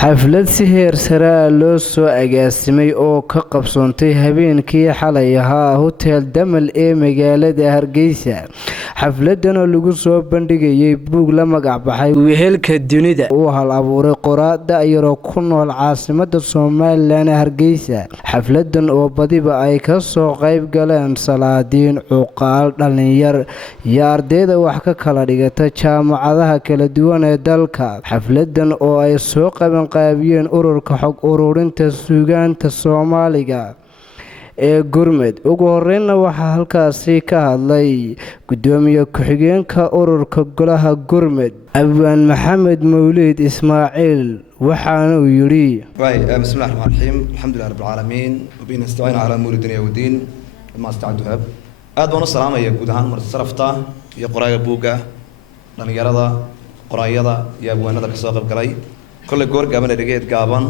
xaflad si heer sare ah loo soo agaasimay oo ka qabsoontay habeenkii xalay ahaa hotel damal ee magaalada Hargeysa. xafladan oo lagu soo bandhigayay buug la magac baxay wehelka dunida uu hal abuuray qoraa da'yaro ku nool caasimada Soomaaliland Hargeysa. xafladan oo badiba ay ka soo qayb galeen salaadiin, cuqaal, dhalinyar iyo ardayda wax ka kala dhigata jaamacadaha kala duwan ee dalka. xafladan oo ay soo qaybiyeen ururka xog ururinta suugaanta Soomaaliga ee Gurmed. ugu horeynna waxaa halkaasi ka hadlay gudoomiye ku-xigeenka ururka golaha Gurmed Abwaan Maxamed Mawlid Ismaaciil waxaana uu yiri bismillaahi rahmaani rahiim alxamdulillahi rabbil caalamiin wabihi nastaciin calaa umuuri dunya wadiin ma astacdu hab aad baan u salaamaya guud ahaan marti sarafta iyo qoraaga buugga dhalinyarada qoraayada iyo abwaanada ka soo qayb galay كل جور جابنا رجيت جابان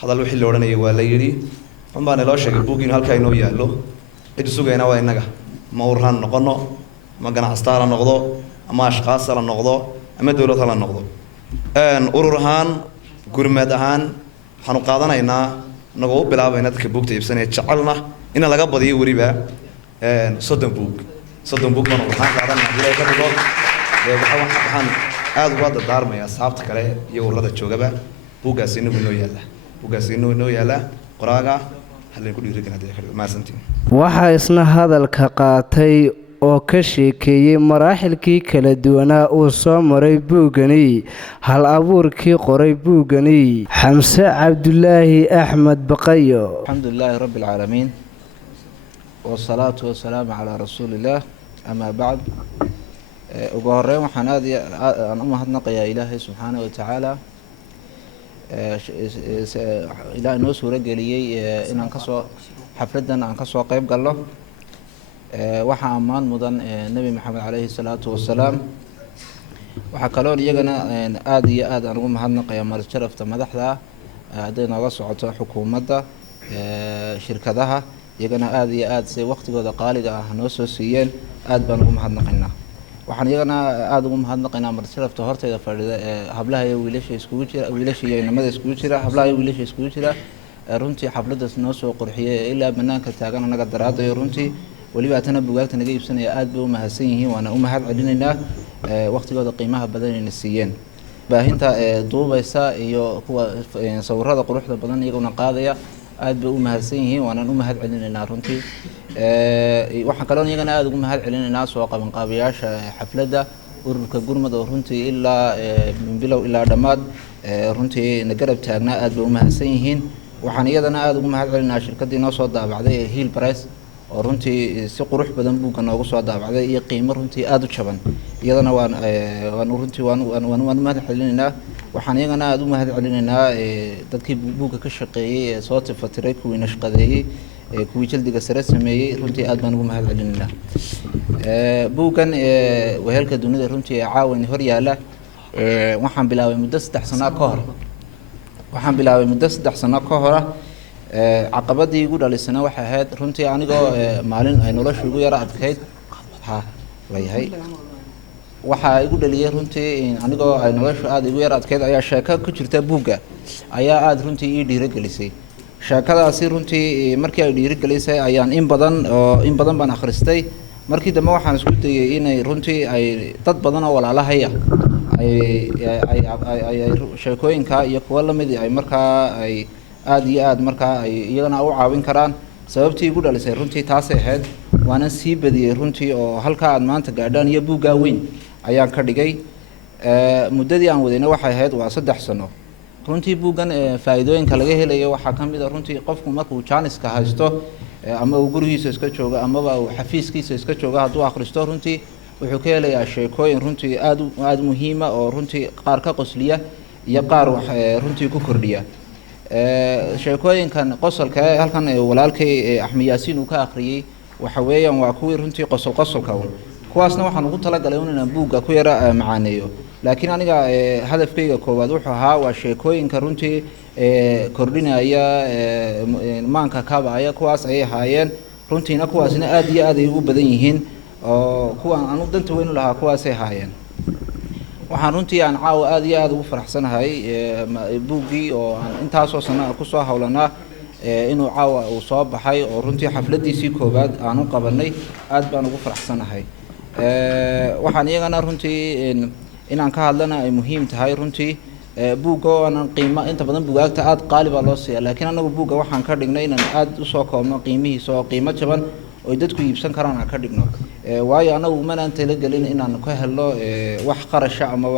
هذا الوحيد اللي ورنا يوالي يري هم بنا لا شيء بوجين هالكاي نو يالو إدسوق هنا وين نجا ما ورهان نقطنا ما جنا عستار نقطة ما أشخاص على نقطة أما دولة على نقطة أن أورهان جورمدهان حنقادنا هنا نقول بلا بينات كبوك تيبسني تشعلنا إن لقى بدي يوري بقى صدم بوك ما نورهان قادنا نقول كبوك waxaan aad uga dardaarmayaa asxaabta kale iyo ururada joogaba buugaas inuu noo yaala qoraaga halin ku dhiirigelin maasantiin. waxaa isna hadalka qaatay oo ka sheekeeyay maraaxilkii kala duwanaa uu soo maray buugani hal abuurkii qoray buugani Xamse Cabdulaahi Axmed Baqayo. alxamdulilaahi rabbil caalamiin wasalaatu wasalaamu calaa rasuulillaah amaa bacd. ugu horeyn waxaan aan u mahadnaqayaa ilaahay subxaanahu watacaala ilaahay noo suuro geliyey inaan kasoo xafladan aan kasoo qayb galno. waxaa ammaan mudan nebi maxamed calayhi salaatu wasalaam. waxaa kaloo iyagana aada iyo aad aan ugu mahadnaqayaa marjarafta madaxda hadday nooga socoto xukuumadda shirkadaha iyagana aada iyo aad si waqtigooda qaaliga ah noo soo siiyeen aad baan ugu mahadnaqaynaa. waxaan iyagana aada ugu mahadnaqaynaa marjarafta horteyda fadhida hablaha iyo wiilasha iskugu jira wiilasha iyo inamada iskugu jira hablaha iyo wiilasha iskugu jira runtii xafladaas noo soo qurxiyay ilaa banaanka taagan anaga daraadayo runtii waliba atana buugaagta naga iibsanaya aad bay u mahadsan yihiin waana u mahad celinaynaa waqtigooda qiimaha badan inay siiyeen. baahinta duubaysa iyo kuwa sawirada quruxda badan iyaguna qaadaya aad bay u mahadsan yihiin waana u mahad celinaynaa runtii. waxaan kaloo iyagana aada ugu mahad celinaynaa soo qabanqaabiyaasha xafladda ururka Gurmed oo runtii ilaa min bilow ilaa dhammaad runtii na garab taagnaa aad bay u mahadsan yihiin. waxaan iyadana aada ugu mahad celinaynaa shirkaddii noo soo daabacday ee Hill Price oo runtii si qurux badan buugga noogu soo daabacday iyo qiimo runtii aada u jaban iyadana waan mahad celinaynaa. waxaan iyagana aada u mahad celinaynaa dadkii buugga ka shaqeeyey ee soo tifatiray kuwii nashqadeeyey kuwii jildiga sare sameeyey runtii aad baan ugu mahad celinaynaa. buuggan wehelka dunida runtii ee caawan hor yaala waxaan bilaabay muddo 3 sano ka hor caqabadii igu dhalisana waxay ahayd runtii anigoo maalin ay noloshu igu yara adkayd waxaa igu dhaliyay runtii anigoo ay noloshu aada igu yara adkayd ayaa sheeko ku jirta buugga ayaa aada runtii ii dhiirigelisay. sheekadaasi runtii markii ay dhiirigelisay ayaan in badan baan akhristay. markii dambe waxaan isku dayay inay runtii ay dad badan oo walaalahaya ay sheekooyinka iyo kuwa lamid ay markaa ay aada iyo aad markaa ay iyagana u caawin karaan. sababtii igu dhalisay runtii taasay ahayd waana sii badiyey runtii oo halkaa aad maanta gaadhaan iyo buuggaa weyn ayaan ka dhigay. muddadii aan wadayna waxay ahayd waa 3 sano. runtii buuggan faa'iidooyinka laga helayo waxaa ka mid ah runtii qofku markuu jaaniska haysto ama uu gurigiisa iska joogo amaba uu xafiiskiisa iska joogo hadduu akhristo runtii wuxuu ka helayaa sheekooyin runtii aada muhiima oo runtii qaar ka qosliya iyo qaar wax runtii ku kordhiya. sheekooyinkan qosolka halkan walaalkay Axmed Yaasiin uu ka akhriyay waxa weeyaan waa kuwii runtii qosolka kuwaasna waxaan ugu talagalay inaan buugga ku yara macaaneeyo. laakiin aniga hadafkayga koowaad wuxuu ahaa waa sheekooyinka runtii kordhinaya maanka kaabaya kuwaas ay ahaayeen runtiina kuwaasna aad iyo aad ay ugu badan yihiin oo kuwa aan danta weyn u lahaa kuwaas ay ahaayeen. waxaan runtii aan caawa aad iyo aad ugu faraxsanahay buuggii oo aan intaasoo sano ku soo hawlanaa inuu caawa uu soo baxay oo runtii xafladiisii koowaad aan u qabanay aad baan ugu faraxsanahay waxaan iyagana runtii inaan ka hadlana ay muhiim tahay runtii buugga oo aan qiimo inta badan buugaagta aad qaali baa loo siiyaa laakiin anagu buugga waxaan ka dhignay inaan aad u soo koobno qiimihiisa oo qiimo jaban oo dadku iibsan karaan aan ka dhigno waayo anagu manaan talagelin inaan ka helo wax qarasha ama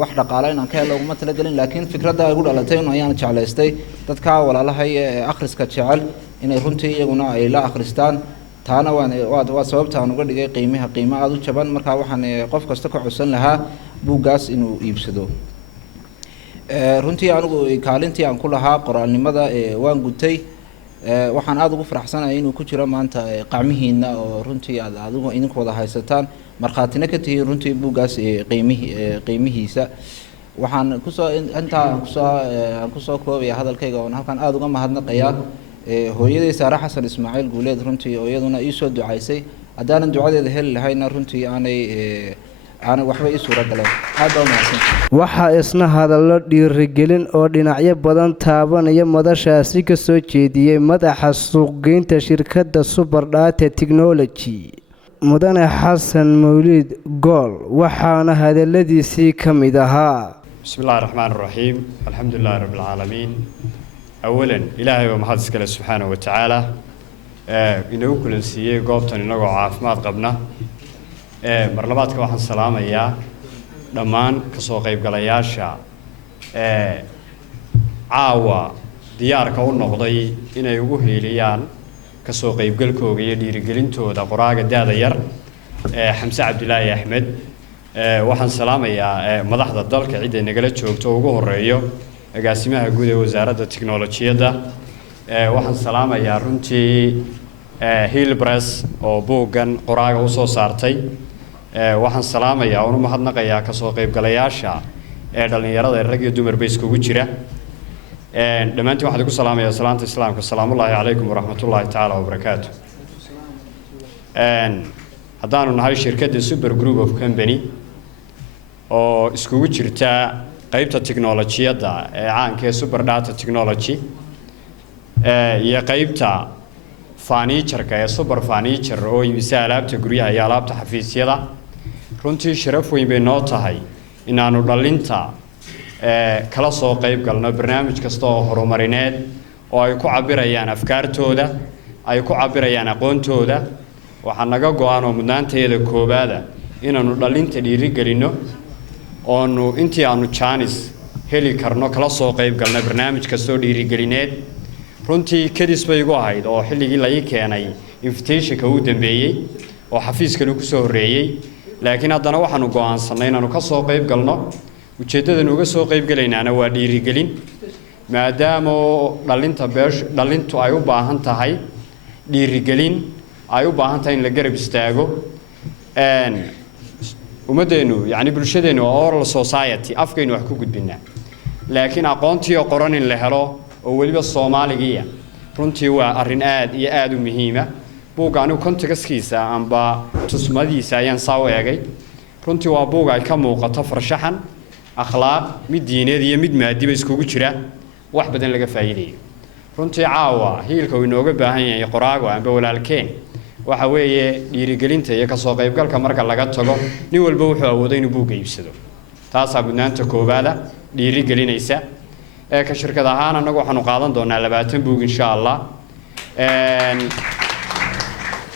wax dhaqaale inaan ka helo uma talagelin laakiin fikradda ay ugu dhalatay in ayaan jeclaystay dadka walaalahay akhriska jecel inay runtii iyaguna ay la akhristaan taana waa sababta aan uga dhigay qiimo aad u jaban markaa waxaan qof kasta ka codsan lahaa buuggaas inuu iibsado runtii anigu kaalintii aan ku lahaa qoraalnimada waan gutay waxaan aad ugu faraxsanahay inuu ku jiro maanta qacmihiina oo runtii aad adigu idinku wada haysataan markhaatina ka tihiin runtii buuggaas qiimihiisa waxaan kusoo intaa aan kusoo koobaya hadalkayga oon halkan aad uga mahadnaqayaa hooyaday Saare Xasan Ismaaciil Guuleed runtii oo iyaduna ii soo ducaysay haddaanan ducadeeda heli lahayna runtii aanay waxba ii suura galeen aad baa mahadsan waxaa isna hadallo dhiirigelin oo dhinacyo badan taabanaya madashaasi ka soo jeediyey madaxa suuqgeynta shirkadda Superdata Technology mudane xasan mawlid gool waxaana hadalladiisii ka mid ahaa bismillaahi raxmaani raxiim alxamdulilaahi rabbil caalamiin أولاً إلهي ومحمد سكله سبحانه وتعالى إنه كل شيء قابتنا إنه عافمات قبنا مرلبات كواحد سلام يا دمان كسوق يبقى عاوة ديار كون نقضي إنه يوجه ليان كسوق يبقى كوجي يدير تو دا قراءة ديار حمزة عبد الله أحمد واحد سلام يا مدحض الدل كعيد نقلت شوك توجه الرئيو agaasimaha guud ee wasaaradda tiknoolajiyadda waxaan salaamayaa runtii Hilbres oo buuggan qoraaga u soo saartay waxaan salaamayaa oo mahadnaqayaa ka soo qaybgalayaasha dhalinyarada rag iyo dumar bay iskugu jira dhamaantiin waxaan ku salaamayaa salaanta islaamka salaamu alaykum wa rahmatullahi ta'ala wa barakaatuh haddaanu nahay shirkadda Super Group of Company oo iskugu jirta qaybta tiknoolajiyadda caanka ee Superdata Technology iyo qaybta furniture-ka ee Super Furniture oo iibisa alaabta guryaha iyo alaabta xafiisyada runtii sharaf weyn bay noo tahay inaanu dhalinta kala soo qayb galno barnaamij kasta oo horumarineed oo ay ku cabirayaan afkaartooda ay ku cabirayaan aqoontooda waxaan naga go'aan oo mudnaanteeda koobaada inaanu dhalinta dhiirigelino oonu intii aanu Jaanis heli karno kala soo qayb galna barnaamij kastoo dhiirigelineed runtii kadis bay igu ahayd oo xilligii la ii keenay invitation-ka uu dambeeyay oo xafiiskanu ku soo horeeyay laakiin haddana waxaanu go'aansanay inaanu ka soo qayb galno ujeedadan uga soo qayb galaynaana waa dhiirigelin maadaama dhalintu ay u baahan tahay dhiirigelin ay u baahan tahay in la garab istaago umadeenu yani bulshadeenu oral society afkaynu wax ku gudbinaa laakiin aqoontii qoran in la helo oo waliba Soomaaliga runtii waa arrin aad iyo aad u muhiim ah buugga anigu kontekskiisa amba tusmadiisa ayaan soo eegay runtii waa buug ay ka muuqato farshaxan akhlaaq mid diineed iyo mid maadiba iskugu jira wax badan laga faa'iideeyo runtii caawa hiilka uu inooga baahan yahay qoraaga amba walaalkeen waxa weeye dhiirigelinta iyo ka soo qaybgalka marka laga tago nin walba wuxuu awooday inuu buug iibsado taas abnaanta koobaada dhiirigelinaysa ka shirkad ahaan anagu waxaanu qaadan doonaa 20 buug insha Allah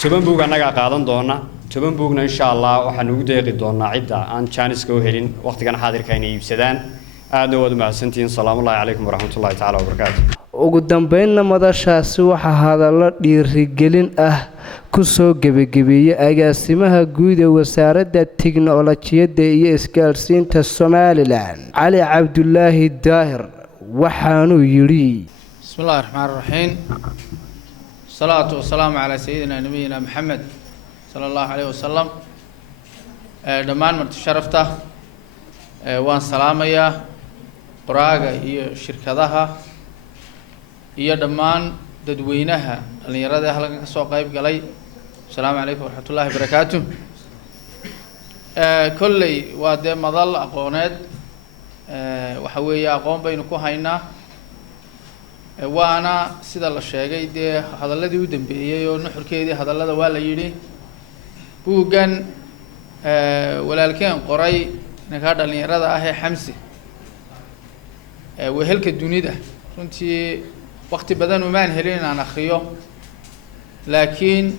10 buug anaga qaadan doona 10 buugna insha Allah waxaanu ugu deeqi doonaa cidda aan Janiska u helin waqtigan xaadirka inay iibsadaan aad u wada mahadsantiin salaamu alaykum wa rahmatullahi ta'ala wa barakaatuh ugu dambeynna madashaasi waxa hadallo dhiirigelin ah ku soo gabagabeeyay agaasimaha guud ee wasaaradda tiknoolajiyadda iyo isgaarsiinta Somaliland Cali Cabdullaahi Daahir waxaanu yiri bismillaahir rahmaanir rahiim salaatu wasalaamu ala sayyidina nabiyina Muhammad sallallahu alayhi wasallam dhamaan marti sharafta waan salaamayaa qoraaga iyo shirkadaha iyo dhamaan dadweynaha dhalinyarada halkan ka soo qayb galay السلام عليكم ورحمة الله وبركاته kolley waa dee madal aqooneed waxa weeye aqoon baynu ku haynaa waana sida la sheegay dee hadalladii u dambeeyey oo nuxurkeedii hadallada waa la yidhi buuggan walaalkeen qoray ninkaa dhallinyarada ah ee xamsi wehelka dunida runtii wakti badan umaan helin inaan akriyo laakiin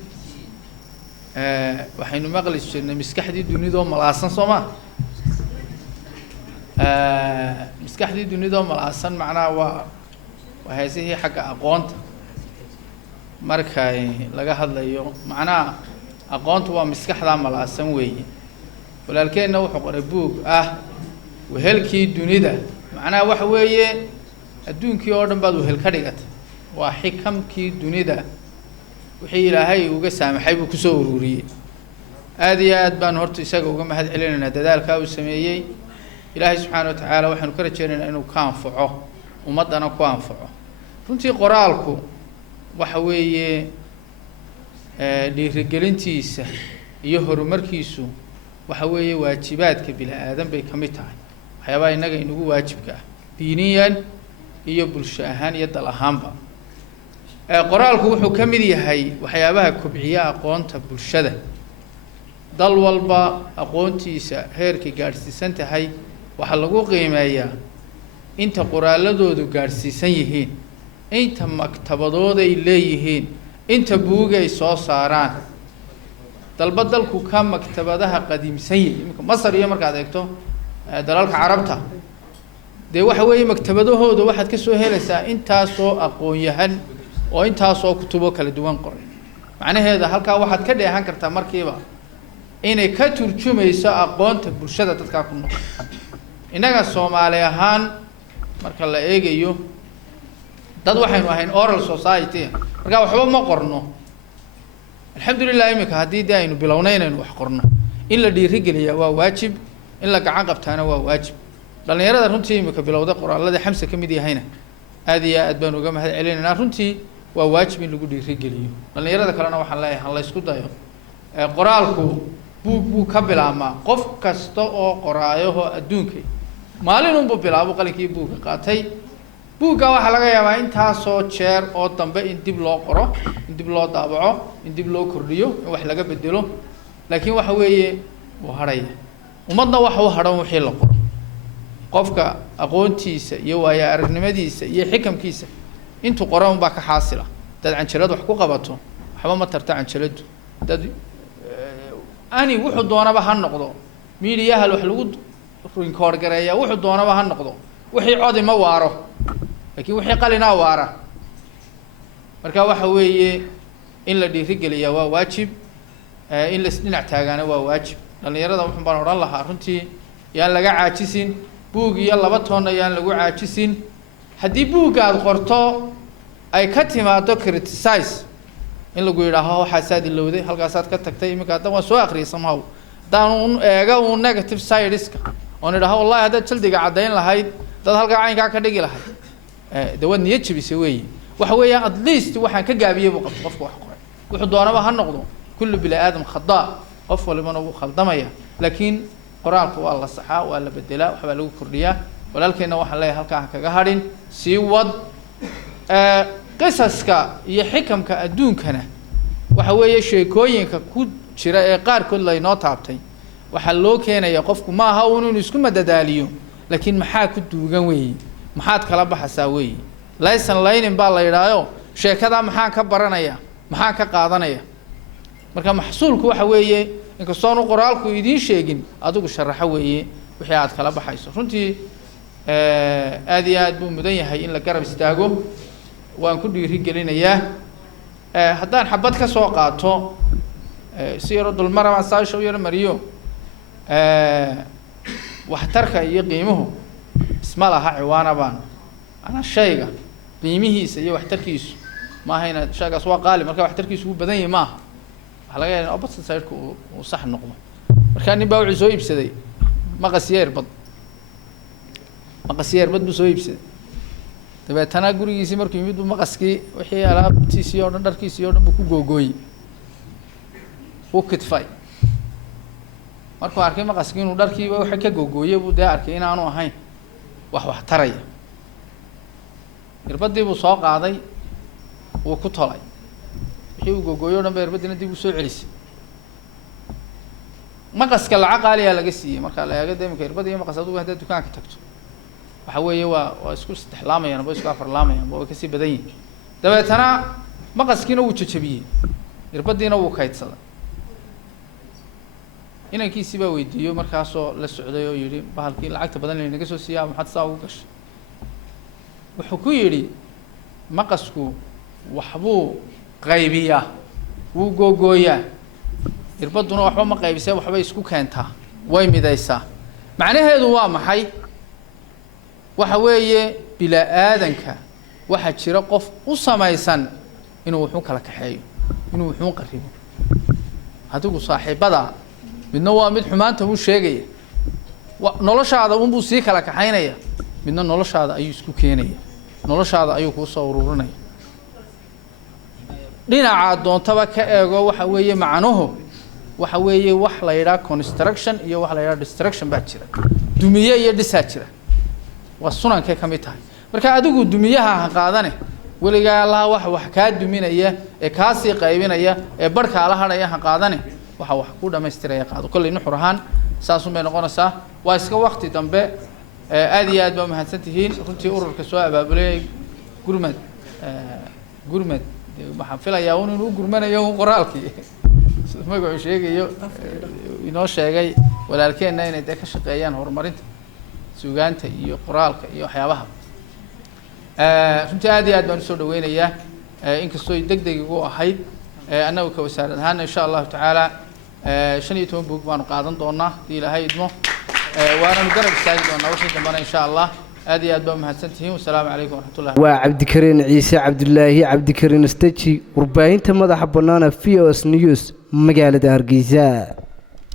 waxaynu maqli jirnay maskaxdii dunidoo malaasan soo ma maskaxdii dunidoo malaasan macnaha waa heesihii xagga aqoonta markay laga hadlayo macnaha aqoontu waa maskaxdaa malaasan weeye walaalkeenna wuxuu qoray buug ah wehelkii dunida macnaha waxa weeye adduunkii oo dhan baad wehel ka dhigatay waa xikamkii dunida wixii ilaahay uga saamaxay buu kusoo ururiyey aada iyo aad baan horta isaga uga mahad celinaynaa dadaalkaa uu sameeyey ilaahay subxaana wa tacaala waxaanu ka rajeynaynaa inuu ka anfaco ummaddana ku anfaco runtii qoraalku waxa weeye dhiirigelintiisa iyo horumarkiisu waxa weeye waajibaadka bini aadan bay ka mid tahay waxyaabaha innaga inagu waajibka ah diiniyan iyo bulsho ahaan iyo dal ahaanba qoraalku wuxuu ka mid yahay waxyaabaha kobciya aqoonta bulshada dal walba aqoontiisa heerkay gaadhsiisan tahay waxaa lagu qiimeeyaa inta qoraaladoodu gaadhsiisan yihiin inta maktabadooday leeyihiin inta buugay soo saaraan dalba dalku ka maktabadaha qadiimsan yihi iminka masar iyo markaad eegto dalalka carabta dee waxa weeye maktabadahooda waxaad ka soo helaysaa intaasoo aqoon-yahan oo intaasoo kutubo kala duwan qoray macnaheeda halkaa waxaad ka dheehan kartaa markiiba inay ka turjumayso aqoonta bulshada dadkaa ku nool innaga soomaali ahaan marka la eegayo dad waxaynu ahayn oral society markaa waxba ma qorno alxamdulilah iminka haddii dee aynu bilownay inaynu wax qorno in la dhiirigeliyaa waa waajib in la gacan qabtaana waa waajib dhallinyarada runtii iminka bilowda qoraalada xamse ka mid yahayna aada iyo aad baan uga mahad celinaynaa runtii waa waajib in lagu dhiirigeliyo dhallinyarada kalena waxaan leeyahay han la ysku dayo qoraalku buug buu ka bilaabmaa qof kasta oo qoraayaho adduunka maalin unbuu bilaabo qalinkii buugga qaatay buugga waxaa laga yaabaa intaasoo jeer oo dambe in dib loo qoro in dib loo daabaco in dib loo kordhiyo in wax laga bedelo laakiin waxa weeye wuu hadhaya ummadna waxa u hadhan wixii la qoro qofka aqoontiisa iyo waayo aragnimadiisa iyo xikamkiisa intuu qora unbaa ka xaasila haddaad canjalad wax ku qabato waxba ma tarta canjaladu dad ani wuxuu doonaba ha noqdo miidiyahal wax lagu rinkoor gareeyaa wuxuu doonaba ha noqdo wixii codi ma waaro laakiin wixii qalinaa waara marka waxa weeye in la dhiirigeliyaa waa waajib in las dhinac taagaana waa waajib dhallinyarada wuxun baan odhan lahaa runtii yaan laga caajisin buug iyo 2 toonna yaan lagu caajisin haddii buugga aad qorto ay ka timaado criticize in lagu yidhaaho waxaasaad ilowday halkaasaad ka tagtay iminka hadda waan soo akriyay somehow haddaan eega uu negative sideska oon idhaho wallahi haddaad jaldiga caddayn lahayd dad halkaa caynkaa ka dhigi lahayd de waad niyad jebisay weeye waxa weeyaan at least waxaan ka gaabiyey buu qabto qofka wax qoray wuxuu doonaba ha noqdo kullu bini aadam khadaa qof walibana wuu khaldamaya laakiin qoraalku waa la saxaa waa la bedelaa waxbaa lagu kordhiyaa walaalkeenna waxaan leeyahay halkaa ha kaga hadhin sii wad qisaska iyo xikamka adduunkana waxa weeye sheekooyinka ku jira ee qaarkood laynoo taabtay waxaa loo keenaya qofku ma aha uun inuu isku madadaaliyo laakiin maxaa ku duugan weeye maxaad kala baxaysaa weeye laysan laynin baa la yidhaayo sheekadaa maxaan ka baranaya maxaan ka qaadanaya marka maxsuulku waxa weeye inkastoonu qoraalku idiin sheegin adigu sharaxo weeye wixii aad kala baxayso runtii aada iyo aad buu mudan yahay in la garab istaago waan ku dhiirigelinayaa haddaan xabad ka soo qaato si yaro dulmarabaan saasha u yaro mariyo waxtarka iyo qiimuhu isma laha ciwaana baan ana shayga qiimihiisa iyo waxtarkiisu maaha inaad shaygaas waa qaali marka waxtarkiisu uu badan yahay maaha waxaa laga yaaba in opposite side-ku uu sax noqdo markaa nin baa wuxuu soo iibsaday maqasyeerbad buu soo iibsaday dabeetana gurigiisii markuu yimid buu maqaskii wixii alaabtiisii oo dhan dharkiisii oo dhan buu ku googooyey wuu kidfay markuu arkay maqaskii inuu dharkiiba waxa ka googooyay buu dee arkay inaanu ahayn wax taraya irbadii buu soo qaaday wuu ku tolay wixii uu googooyo dhan ba irbadina dib u soo celisay maqaska lacag qaaliya laga siiyay marka la eego deemka irbadii maqas adigu hadda dukaanka tagto waxa weeye waa isku istixlaamayaan oo isku afarlaamayaan oo ka sii badan yihiin dabeetana maqaskiina wuu jajabiyay irbadiina wuu kaydsaday inankiisii baa weydiiyo markaasoo la socday oo yidhi bahalkii lacagta badan laynaga soo siiyaa maxaad saa ugu gashay wuxuu ku yidhi maqasku waxbuu qaybiyaa wuu googooyaa irbaduna waxba ma qaybisee waxbay isku keentaa way midaysaa macnaheedu waa maxay waxa weeye bilaa aadanka waxaa jira qof u samaysan inuu wuxuu kala kaxeeyo inuu wuxuu qaribo adigu saaxiibada midna waa mid xumaanta uu sheegaya noloshaada unbuu sii kala kaxaynaya midna noloshaada ayuu isku keenaya noloshaada ayuu kuu soo ururinaya dhinaca doontaba ka eego waxa weeye macnuhu waxa weeye wax la yidhaha construction iyo wax la yidhaha destruction baa jira dumiye iyo dhisaa jira waa sunankay ka mid tahay marka adigu dumiyaha ha qaadane weligaa allaha wax kaa duminaya ee kaasii qaybinaya ee barhkaa la hadhaya ha qaadane waxa wax ku dhamaystiraya qaado kolley nuxur ahaan saasun bay noqonaysaa waa iska waqti dambe aad iyo aad baa mahadsan tihiin runtii ururka soo abaabulay gurmad waxaan filayaa inuu u gurmanayo qoraalkii magacu sheegayo inoo sheegay walaalkeenna inay dee ka shaqeeyaan horumarinta suugaanta iyo qoraalka iyo waxyaabaha runtii aad iyo aad baan usoo dhaweynayaa inkastoo degdeg igu ahayd annagu ka wasaarad ahaana insha allahu tacaala 15 buug baanu qaadan doonaa hadii ilaahay idmo waananu garab istaagi doonaa wixii dambana insha allah aad iyo aad baa mahadsantihiin wasalaamu calaykum waraxmatullahi waa cabdikariin ciise cabdulaahi cabdikariin istaji warbaahinta madaxa bannaana VOS News magaalada Hargeysa.